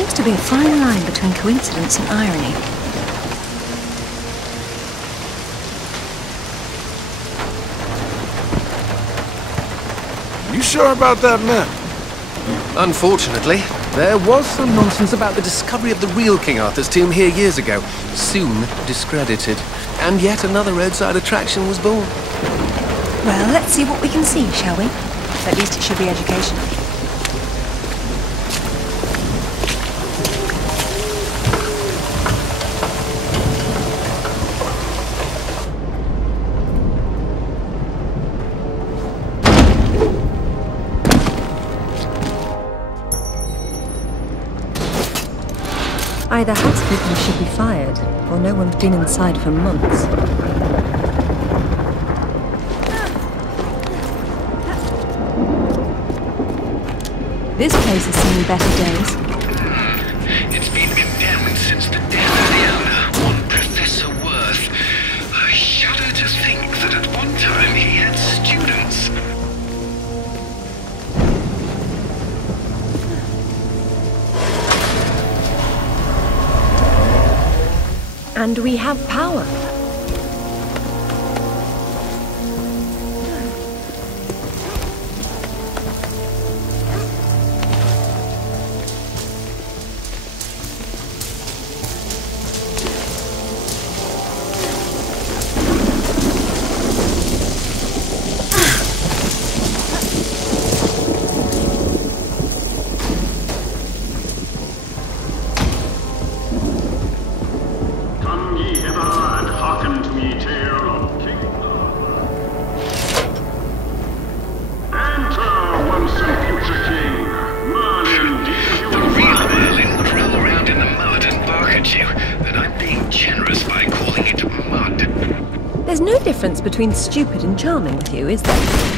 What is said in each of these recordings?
seems to be a fine line between coincidence and irony. You sure about that map? Unfortunately, there was some nonsense about the discovery of the real King Arthur's tomb here years ago, soon discredited. And yet another roadside attraction was born. Well, let's see what we can see, shall we? At least it should be educational. Either housekeeping should be fired, or no one's been inside for months. This place has seen better days. It's been condemned since the death of the owner, one Professor Worth. I shudder to think that at one time he had students. And we have power. There's no difference between stupid and charming with you, is there?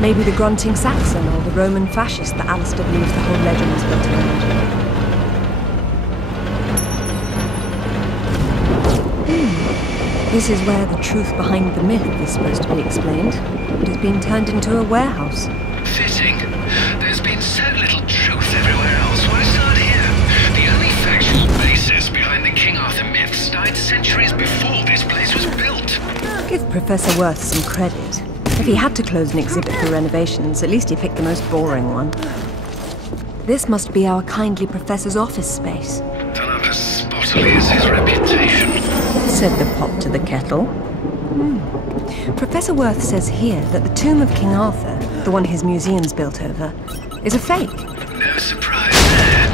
Maybe the grunting Saxon or the Roman fascist that Alistair believes the whole legend is built around. This is where the truth behind the myth is supposed to be explained. It has been turned into a warehouse. Fitting. There's been so little truth everywhere else. Why start here? The only factual basis behind the King Arthur myths died centuries before this place was built. Give Professor Worth some credit. If he had to close an exhibit for renovations, at least he picked the most boring one. This must be our kindly professor's office space. Done up as spottily as his reputation, said the pot to the kettle. Professor Worth says here that the tomb of King Arthur, the one his museum's built over, is a fake. No surprise there.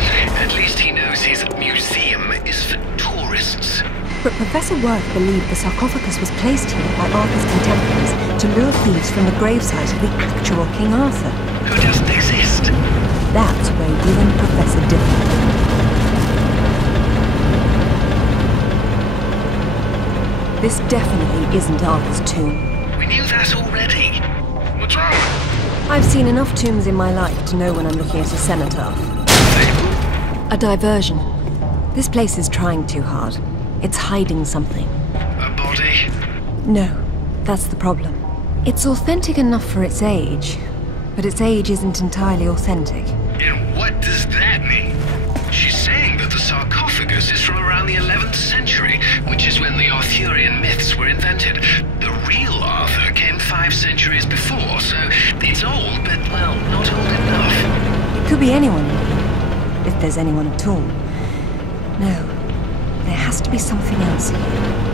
At least he knows his museum is for tourists. But Professor Worth believed the sarcophagus was placed here by Arthur's contemporaries to lure thieves from the gravesite of the actual King Arthur. Who doesn't exist. That's where you and Professor differ. This definitely isn't Arthur's tomb. We knew that already. What's wrong? I've seen enough tombs in my life to know when I'm looking at a cenotaph. A diversion. This place is trying too hard. It's hiding something. A body? No, that's the problem. It's authentic enough for its age, but its age isn't entirely authentic. And what does that mean? She's saying that the sarcophagus sarcophagus is from around the 11th century, which is when the Arthurian myths were invented. The real Arthur came 5 centuries before, so it's old, but, well, not old enough. It could be anyone, if there's anyone at all. No, there has to be something else here.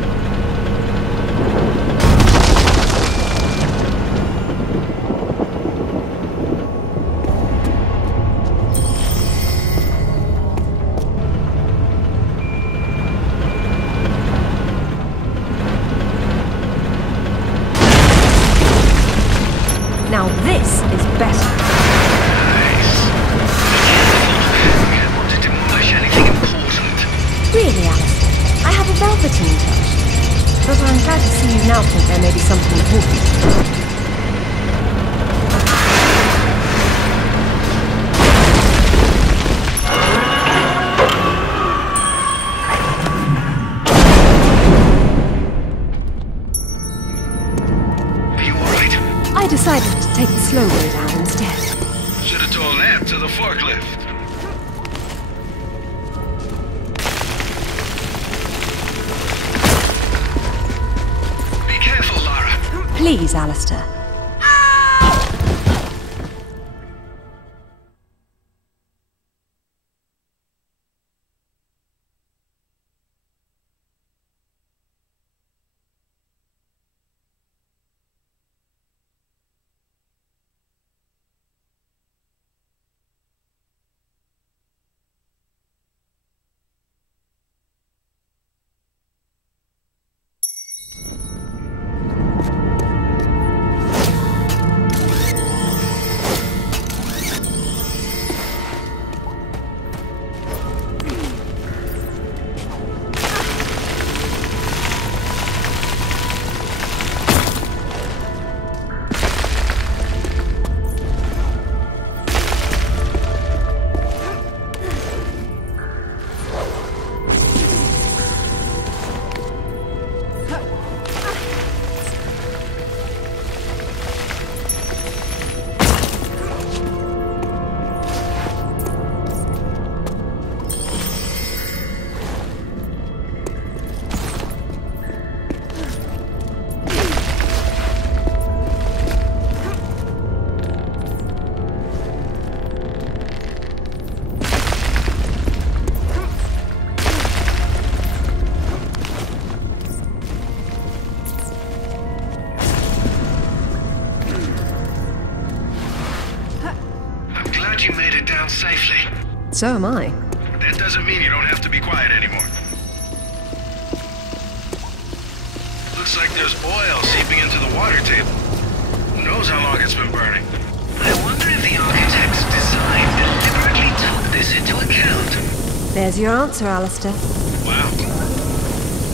Now this is better. Nice. I want to demolish anything important. Really, Alistair, I have a velveteen touch. But I'm glad to see you now think there may be something important. I decided to take the slow way down instead. Should have told that to the forklift. Be careful, Lara. Please, Alistair. You made it down safely. So am I. That doesn't mean you don't have to be quiet anymore. Looks like there's oil seeping into the water table. Who knows how long it's been burning? I wonder if the architect's design deliberately took this into account. There's your answer, Alistair. Wow.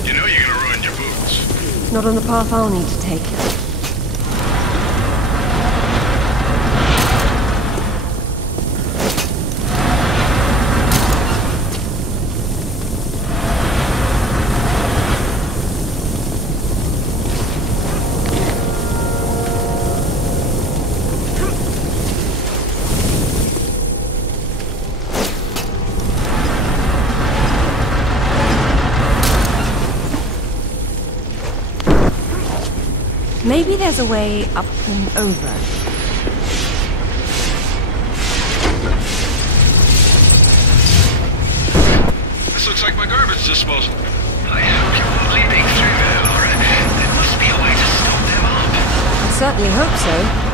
You know you're gonna ruin your boots. Not on the path I'll need to take. Maybe there's a way up and over. This looks like my garbage disposal. I hope you won't leaping through there, Laura. There must be a way to stop them up. I certainly hope so.